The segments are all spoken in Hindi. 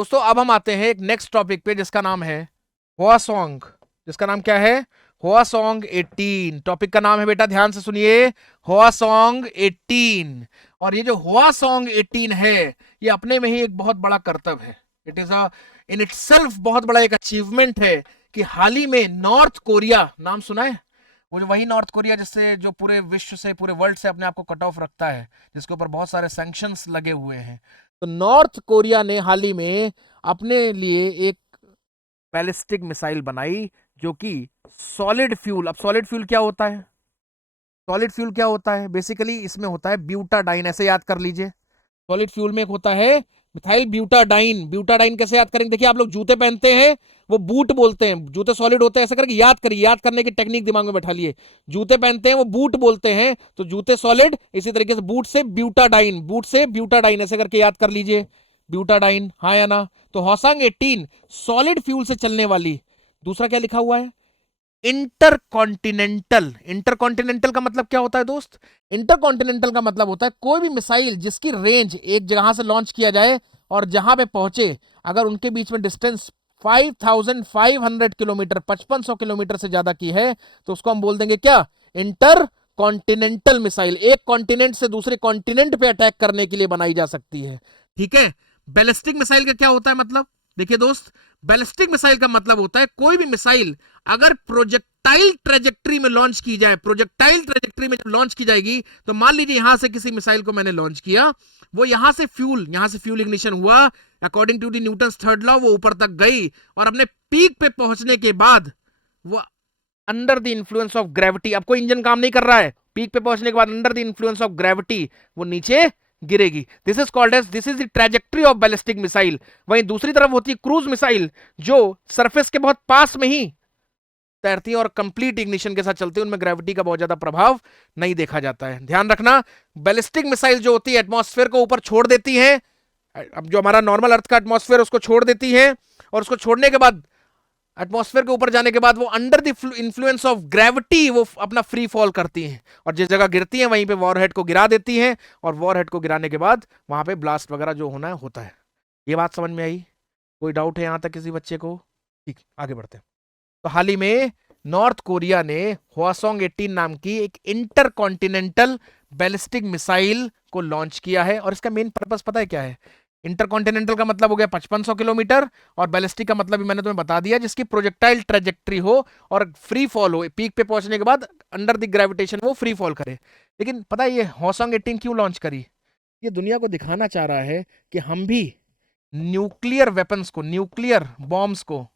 दोस्तों अब हम आते हैं एक नेक्स्ट टॉपिक पे जिसका नाम है हुआसोंग। जिसका नाम क्या है? हुआसोंग 18। टॉपिक का नाम है बेटा, ध्यान से सुनिए, हुआसोंग 18। और ये जो हुआसोंग 18 है, ये अपने में ही एक बहुत बड़ा कर्तव्य है। It is a in itself बहुत बड़ा एक अचीवमेंट है कि हाल ही में नॉर्थ कोरिया, नाम सुना है? वो जो वही नॉर्थ कोरिया जिससे जो पूरे विश्व से, पूरे वर्ल्ड से अपने आप को कट ऑफ रखता है, जिसके ऊपर बहुत सारे सैंक्शंस लगे हुए हैं। तो नॉर्थ कोरिया ने हाल ही में अपने लिए एक बैलिस्टिक मिसाइल बनाई जो कि सॉलिड फ्यूल। अब सॉलिड फ्यूल क्या होता है? सॉलिड फ्यूल क्या होता है? बेसिकली इसमें होता है ब्यूटाडाइन, ऐसे याद कर लीजिए। सॉलिड फ्यूल में एक होता है मिथाइल ब्यूटाडाइन। ब्यूटाडाइन कैसे याद करेंगे? देखिए, आप लोग जूते पहनते हैं, वो बूट बोलते हैं, जूते सॉलिड होते हैं, ऐसे करके याद करिए, याद करने की टेक्निक दिमाग में बैठा लिए। जूते पहनते हैं, वो बूट बोलते हैं, तो जूते सॉलिड, इसी तरीके से बूट से ब्यूटाडाइन, बूट से ब्यूटाडाइन, ऐसे करके याद कर लीजिए। ब्यूटाडाइन, हाँ या ना? तो हौसंग 18 सॉलिड फ्यूल से चलने वाली। दूसरा क्या लिखा हुआ है? इंटरकॉन्टिनेंटल। इंटरकॉन्टिनेंटल का मतलब क्या होता है दोस्त? इंटरकॉन्टिनेंटल का मतलब होता है कोई भी मिसाइल जिसकी रेंज एक जगह से लॉन्च किया जाए और जहां पे पहुंचे, अगर उनके बीच में डिस्टेंस 5500 किलोमीटर, 5500 किलोमीटर से ज्यादा की है, तो उसको हम बोल देंगे क्या? Inter continental missile. एक कॉन्टिनेंट से दूसरे कॉन्टिनेंट पे अटैक करने के लिए बनाई जा सकती है। ठीक है। बैलिस्टिक मिसाइल का क्या होता है मतलब? देखिए दोस्त, बैलिस्टिक मिसाइल का मतलब होता है कोई भी मिसाइल अगर प्रोजेक्टाइल ट्रेजेक्ट्री में लॉन्च की जाए, प्रोजेक्टाइल ट्रेजेक्ट्री में जब लॉन्च की जाएगी, तो मान लीजिए यहां से किसी मिसाइल को मैंने लॉन्च किया, वो यहां से फ्यूल इग्निशन हुआ, according to the Newton's third law वो ऊपर तक गई, और अपने पीक पे पहुंचने के बाद वो under the influence of gravity, अब कोई इंजन काम नहीं कर रहा है, पीक पे पहुंचने के बाद under the influence of gravity वो नीचे गिरेगी। This is called as, this is the trajectory of ballistic missile. वहीं दूसरी तरफ होती है क्रूज मिसाइल, जो सरफेस के बहुत पास में ही तैरती है और कंप्लीट इग्निशन के साथ चलती है, उनमें ग्रेविटी का बहुत ज्यादा प्रभाव नहीं देखा जाता है। ध्यान रखना, बैलिस्टिक मिसाइल जो होती है एटमॉस्फेयर को ऊपर छोड़ देती है, अब जो हमारा नॉर्मल अर्थ का एटमॉस्फेयर उसको छोड़ देती है, और उसको छोड़ने के बाद एटमॉस्फेयर के ऊपर जाने के बाद वो under the influence of gravity वो अपना फ्री फॉल करती हैं, और जिस जगह गिरती हैं वहीं पे वॉरहेड को गिरा देती हैं, और वॉरहेड को गिराने के बाद वहां पे ब्लास्ट वगैरह जो होना है होता है। ये बात समझ में आई? कोई डाउट है यहां तक किसी बच्चे को? ठीक, आगे बढ़ते हैं। तो हाल ही में नॉर्थ कोरिया ने हुआसोंग 18 नाम की एक इंटर कॉन्टिनेंटल बैलिस्टिक मिसाइल को लॉन्च किया है, और इसका मेन पर्पस पता है क्या है? इंटरकॉन्टिनेंटल का मतलब हो गया 5500 किलोमीटर, और बैलिस्टिक का मतलब भी मैंने तुम्हें बता दिया, जिसकी प्रोजेक्टाइल ट्रेजेक्ट्री हो और फ्री फॉल हो, पीक पे पहुंचने के बाद अंडर द ग्रेविटेशन वो फ्री फॉल करे। लेकिन पता है ये हौसंग 18 क्यों लॉन्च करी? ये दुनिया को दिखाना चाह रहा है कि हम भी न्यूक्लियर वेपन्स को, न्यूक्लियर बॉम्ब्स को,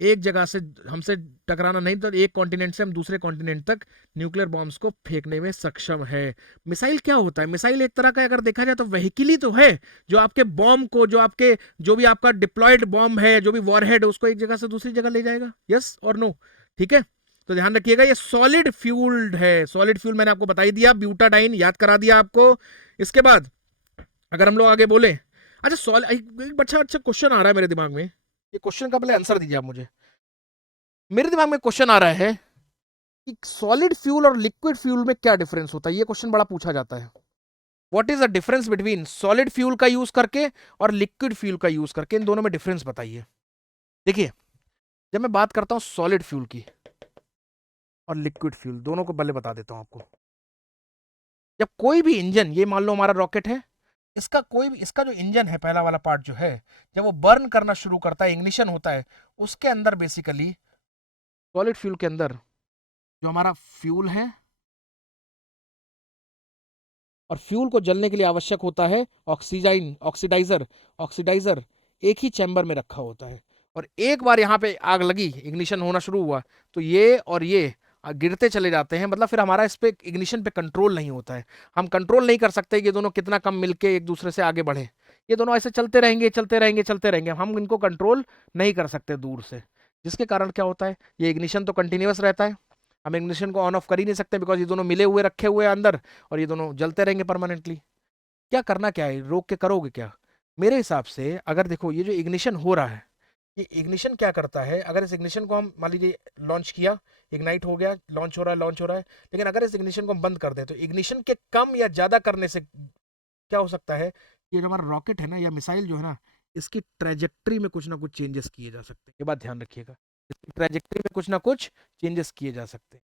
एक जगह से हमसे टकराना नहीं तो एक कॉन्टिनेंट से हम दूसरे कॉन्टिनेंट तक न्यूक्लियर बॉम्ब्स को फेंकने में सक्षम है। मिसाइल क्या होता है? मिसाइल एक तरह का अगर देखा जाए तो व्हीकल ही तो है, जो आपके बॉम्ब को, जो भी आपका डिप्लॉयड बॉम्ब है, जो भी वॉरहेड है, उसको एक जगह से दूसरी जगह ले जाएगा। यस और नो? ठीक है, तो ध्यान रखिएगा, ये सॉलिड फ्यूल्ड है। सॉलिड फ्यूल मैंने आपको बता ही दिया, ब्यूटाडाइन याद करा दिया आपको। इसके बाद अगर हम लोग आगे बोले, अच्छा सॉलिड, एक अच्छा क्वेश्चन आ रहा है मेरे दिमाग में, ये क्वेश्चन का पहले आंसर दीजिए आप मुझे। मेरे दिमाग में क्वेश्चन आ रहा है कि सॉलिड फ्यूल और लिक्विड फ्यूल में क्या डिफरेंस होता है? ये क्वेश्चन बड़ा पूछा जाता है। What is the difference between solid fuel का यूज करके और लिक्विड फ्यूल का यूज करके? इन दोनों में डिफरेंस बताइए। देखिए, जब मैं बात करता हूं सॉलिड फ्यूल की और लिक्विड फ्यूल, दोनों को पहले बता देता हूं आपको। जब कोई भी इंजन, ये मान लो हमारा रॉकेट है, इसका जो इंजन है, पहला वाला पार्ट जो है, जब वो बर्न करना शुरू करता है, इग्निशन होता है, उसके अंदर बेसिकली सॉलिड फ्यूल के अंदर जो हमारा फ्यूल है, और फ्यूल को जलने के लिए आवश्यक होता है ऑक्सीडाइजर एक ही चैम्बर में रखा होता है। और एक बार यहाँ पे आग लगी, इग्निशन होना शुरू हुआ, तो ये और ये गिरते चले जाते हैं, मतलब फिर हमारा इस पे इग्निशन पे कंट्रोल नहीं होता है। हम कंट्रोल नहीं कर सकते कि ये दोनों कितना कम मिलके एक दूसरे से आगे बढ़े। ये दोनों ऐसे चलते रहेंगे, चलते रहेंगे, चलते रहेंगे, हम इनको कंट्रोल नहीं कर सकते दूर से। जिसके कारण क्या होता है, ये इग्निशन तो कंटिन्यूअस रहता है, हम इग्निशन को ऑन ऑफ कर ही नहीं सकते, बिकॉज ये दोनों मिले हुए रखे हुए हैं अंदर, और ये दोनों जलते रहेंगे परमानेंटली। क्या करना क्या है, रोक के करोगे क्या? मेरे हिसाब से अगर देखो, ये जो इग्निशन हो रहा है, ये इग्निशन क्या करता है, अगर इस इग्निशन को हम मान लीजिए लॉन्च किया, इग्नाइट हो गया, लॉन्च हो रहा है, लॉन्च हो रहा है, लेकिन अगर इस इग्निशन को हम बंद कर दें, तो इग्निशन के कम या ज्यादा करने से क्या हो सकता है, ये जो हमारा रॉकेट है ना, या मिसाइल जो है ना, इसकी ट्रेजेक्ट्री में कुछ ना कुछ चेंजेस किए जा सकते हैं, ये बात ध्यान रखिएगा, इसकी ट्रेजेक्ट्री में कुछ ना कुछ चेंजेस किए जा सकते हैं।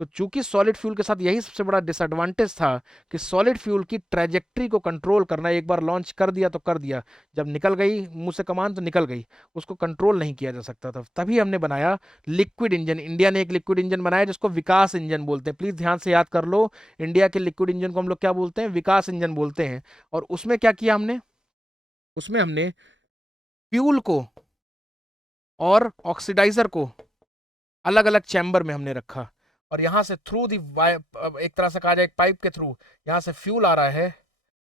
तो चूंकि सॉलिड फ्यूल के साथ यही सबसे बड़ा डिसएडवांटेज था कि सॉलिड फ्यूल की ट्रेजेक्ट्री को कंट्रोल करना, एक बार लॉन्च कर दिया तो कर दिया, जब निकल गई मुंह से कमान तो निकल गई, उसको कंट्रोल नहीं किया जा सकता था। तभी हमने बनाया लिक्विड इंजन। इंडिया ने एक लिक्विड इंजन बनाया जिसको विकास इंजन बोलते हैं, प्लीज ध्यान से याद कर लो। इंडिया के लिक्विड इंजन को हम लोग क्या बोलते हैं? विकास इंजन बोलते हैं। और उसमें क्या किया हमने? उसमें हमने फ्यूल को और ऑक्सीडाइजर को अलग अलग चैम्बर में हमने रखा, और यहां से थ्रू दी, एक तरह से कहा जाए एक पाइप के थ्रू, यहां से फ्यूल आ रहा है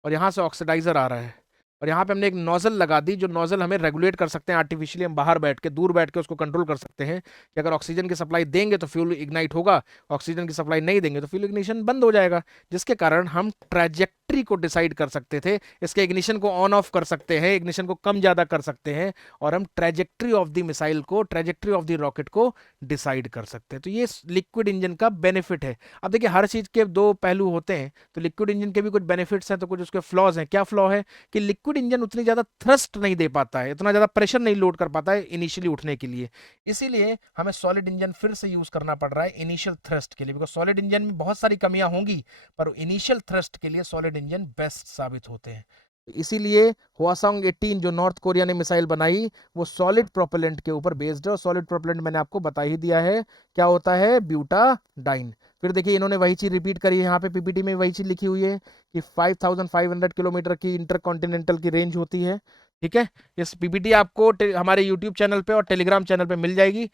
और यहां से ऑक्सीडाइजर आ रहा है, और यहाँ पे हमने एक नोजल लगा दी, जो नोजल हमें रेगुलेट कर सकते हैं आर्टिफिशियली, हम बाहर बैठ के, दूर बैठ के उसको कंट्रोल कर सकते हैं कि अगर ऑक्सीजन की सप्लाई देंगे तो फ्यूल इग्नाइट होगा, ऑक्सीजन की सप्लाई नहीं देंगे तो फ्यूल इग्निशन बंद हो जाएगा, जिसके कारण हम ट्रैजेक्टरी को डिसाइड कर सकते थे, इसके इग्निशन को ऑन ऑफ कर सकते हैं, इग्निशन को कम ज्यादा कर सकते हैं, और हम ट्रैजेक्टरी ऑफ द मिसाइल को, ट्रैजेक्टरी ऑफ द रॉकेट को डिसाइड कर सकते हैं। तो ये लिक्विड इंजन का बेनिफिट है। अब देखिए, हर चीज के दो पहलू होते हैं, तो लिक्विड इंजन के भी कुछ बेनिफिट्स हैं तो कुछ उसके फ्लॉज हैं। क्या फ्लॉ है? कि लिक्विड इंजन उतनी ज्यादा थ्रस्ट नहीं दे पाता है, इतना ज्यादा प्रेशर नहीं लोड कर पाता है इनिशियली उठने के लिए, इसीलिए हमें सॉलिड इंजन फिर से यूज करना पड़ रहा है इनिशियल थ्रस्ट के लिए, बिकॉज सॉलिड इंजन में बहुत सारी कमियां होंगी, पर इनिशियल थ्रस्ट के लिए सॉलिड इंजन बेस्ट साबित होते हैं। इसीलिए हवासोंग 18 जो नॉर्थ कोरिया ने मिसाइल बनाई, वो सॉलिड प्रोपेलेंट के ऊपर बेस्ड है, और सॉलिड प्रोपेलेंट मैंने आपको बता ही दिया है क्या होता है, ब्यूटाडाइन। फिर देखिए, इन्होंने वही चीज रिपीट करी है, यहाँ पे पीपीटी में वही चीज लिखी हुई है कि 5500 किलोमीटर की इंटरकॉन्टिनेंटल की रेंज होती है। ठीक है, इस पीपीटी आपको हमारे यूट्यूब चैनल पे और टेलीग्राम चैनल पे मिल जाएगी,